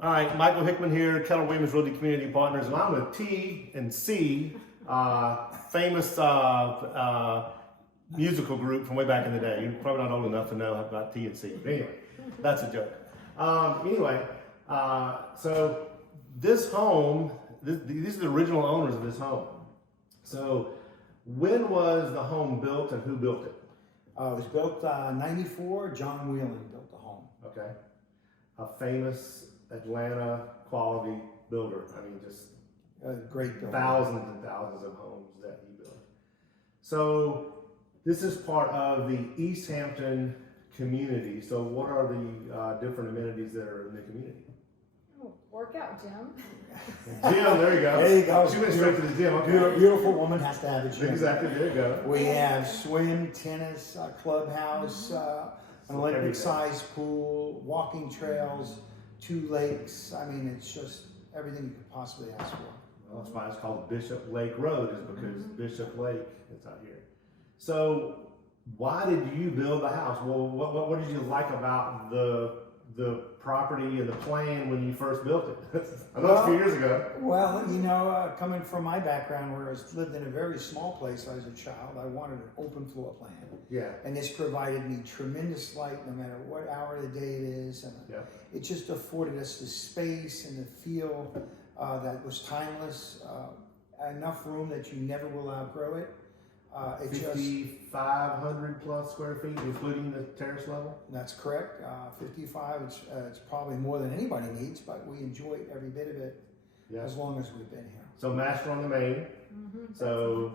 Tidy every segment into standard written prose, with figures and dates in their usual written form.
All right, Michael Hickman here, Keller Williams Realty Community Partners, and I'm with T&C, famous musical group from way back in the day. You're probably not old enough to know about T&C, but anyway, that's a joke. So this home, these are the original owners of this home. So when was the home built and who built it? It was built 94. John Wheeling built the home. Okay. A famous Atlanta quality builder. I mean, just A great builder. thousands and thousands of homes that he built. So this is part of the Easthampton community. So what are the different amenities that are in the community? Oh, workout gym. Gym, there you go. There you go. She went straight to the gym. Okay. Beautiful woman has to have a gym. Exactly, there you go. We have swim, tennis, clubhouse, an Olympic sized pool, walking trails, 2 lakes. I mean, it's just everything you could possibly ask for. Well, that's why it's called Bishop Lake Road, is because Bishop Lake is out here. So why did you build the house? Well, what did you like about the property and the plan when you first built it? I know it's a few years ago. Well, you know, coming from my background where I lived in a very small place as a child, I wanted an open floor plan. Yeah. And this provided me tremendous light no matter what hour of the day it is. And Yeah. it just afforded us the space and the feel that was timeless. Enough room that you never will outgrow it. 5,500 plus square feet, including the terrace level? That's correct. 55, it's probably more than anybody needs, but we enjoy every bit of it as long as we've been here. So master on the main. So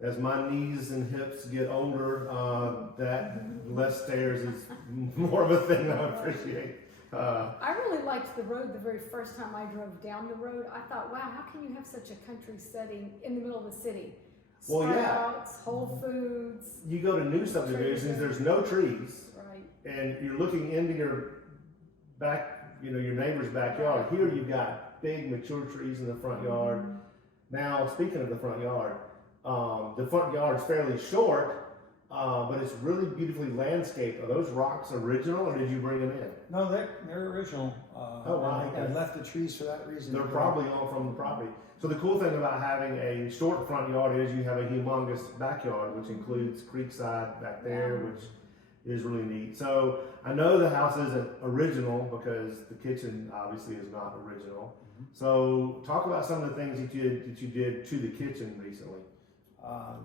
as my knees and hips get older, that less stairs is more of a thing I appreciate. I really liked the road the very first time I drove down the road. I thought, wow, how can you have such a country setting in the middle of the city? Well, yeah. Sprouts, Whole Foods. You go to new subdivisions, there's no trees, Right. and you're looking into your back, you know, your neighbor's backyard. Here you've got big mature trees in the front yard. Now, speaking of the front yard is fairly short, but it's really beautifully landscaped. Are those rocks original, or did you bring them in? No, they're original. Wow, I okay. left the trees for that reason. They're probably all from the property. So the cool thing about having a short front yard is you have a humongous backyard, which includes creekside back there, which is really neat. So I know the house isn't original because the kitchen obviously is not original. So talk about some of the things that you did to the kitchen recently.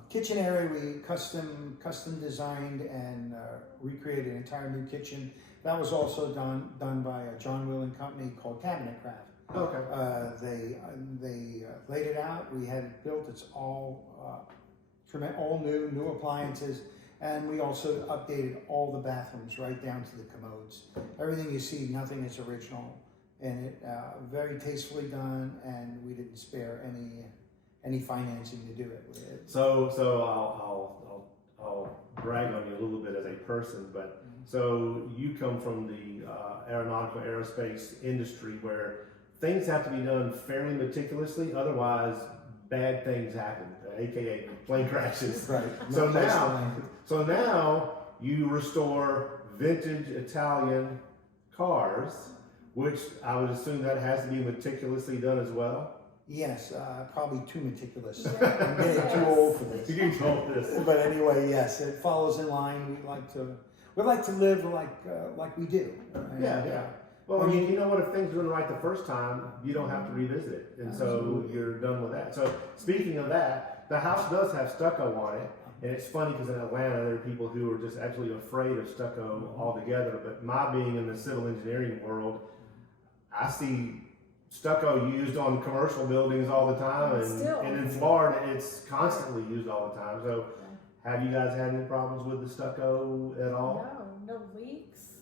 Kitchen area, we custom designed and recreated an entire new kitchen. That was also done by a John Wheeling company called Cabinet Craft. Okay. They laid it out. We had it built. It's all new appliances, and we also updated all the bathrooms right down to the commodes. Everything you see, nothing is original, and it very tastefully done. And we didn't spare any financing to do it. So I'll brag on you a little bit as a person, but so you come from the aeronautical aerospace industry where things have to be done fairly meticulously, otherwise bad things happen, aka plane crashes. Right. So now you restore vintage Italian cars, which I would assume that has to be meticulously done as well. Yes, probably too meticulous. I'm getting too old for this. You told this. But anyway, yes, it follows in line. We like to live like we do. Right? Yeah. Well, I mean, you know what? If things are done right the first time, you don't have to revisit it, and so you're done with that. So speaking of that, the house does have stucco on it, and it's funny because in Atlanta there are people who are just actually afraid of stucco altogether. But my being in the civil engineering world, I see stucco used on commercial buildings all the time, and in Florida it's constantly used all the time. So have you guys had any problems with the stucco at all? No leaks.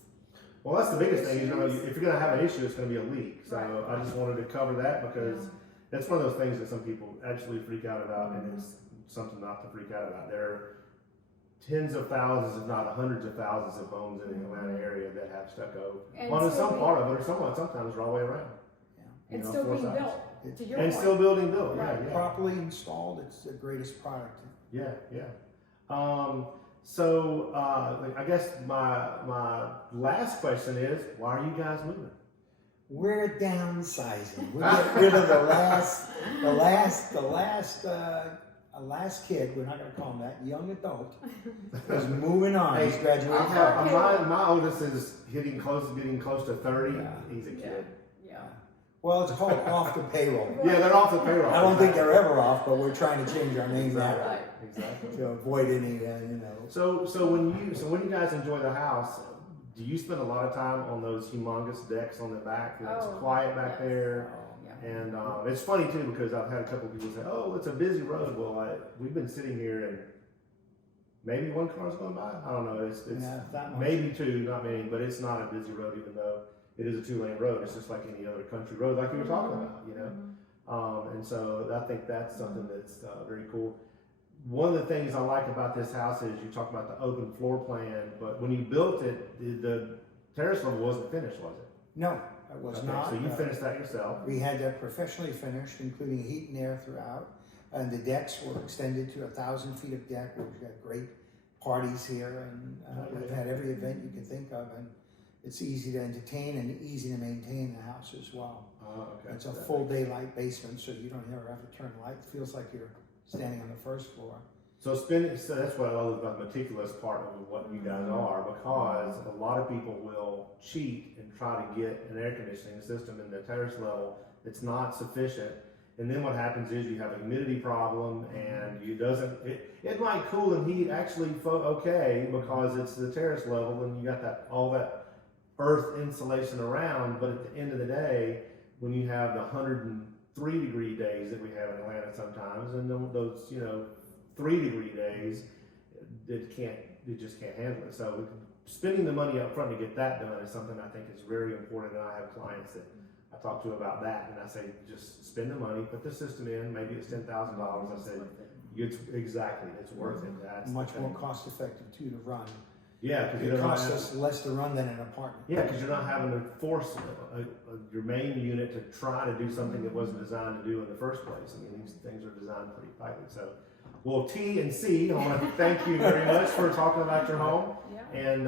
Well, that's the biggest thing. If you're going to have an issue, it's going to be a leak. So I just wanted to cover that because that's one of those things that some people actually freak out about, and it's something not to freak out about. There are tens of thousands, if not hundreds of thousands of homes in the Atlanta area that have stucco on some part of it, or sometimes all the way around. It's still being built, to your and point. still building built, Right. yeah. Properly installed, it's the greatest product. Yeah. So I guess my last question is, why are you guys moving? we're downsizing. We're getting rid of the last kid, we're not gonna call him that, young adult, is moving on. He's graduating. My oldest is getting close to 30. Yeah. He's a kid. Yeah. Well, it's called off the payroll. Yeah, they're off the payroll. I don't think they're ever off, but we're trying to change our name now Right. Exactly. to avoid any, So when you guys enjoy the house, do you spend a lot of time on those humongous decks on the back? It's quiet back there. Yeah. And it's funny too because I've had a couple of people say, "Oh, it's a busy road." Well, we've been sitting here and maybe one car's going by. I don't know. It's that much. maybe two, not many, but it's not a busy road even though it is a 2-lane road. It's just like any other country road, like you were talking about, you know. And so I think that's something that's very cool. One of the things I like about this house is you talk about the open floor plan, but when you built it, the terrace level wasn't finished, was it? No, it was not. So you finished that yourself. We had that professionally finished, including heat and air throughout. And the decks were extended to 1,000 feet of deck. We've got great parties here, and we've had every event you can think of. And it's easy to entertain and easy to maintain the house as well. Okay. It's a full daylight basement, so you don't ever have to turn the light. It feels like you're standing on the first floor. So that's what I love about the meticulous part of what you guys are, because a lot of people will cheat and try to get an air conditioning system in the terrace level that's not sufficient. And then what happens is you have a humidity problem, and it might cool and heat actually okay because it's the terrace level and you got all that earth insulation around. But at the end of the day, when you have the 103-degree days that we have in Atlanta sometimes, and those 3-degree days, it just can't handle it. So spending the money up front to get that done is something I think is very important. And I have clients that I talk to about that, and I say, just spend the money, put the system in. Maybe it's $10,000. I said, it's worth it. That's much more cost effective too to run. Yeah, because it costs us less to run than an apartment. Yeah, because you're not having to force your main unit to try to do something that wasn't designed to do in the first place. I mean, these things are designed pretty tightly. So, well, T and C, I want to thank you very much for talking about your home. Yeah. And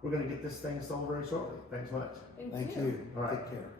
we're going to get this thing sold very shortly. Thanks much. Thank you. All right. Take care.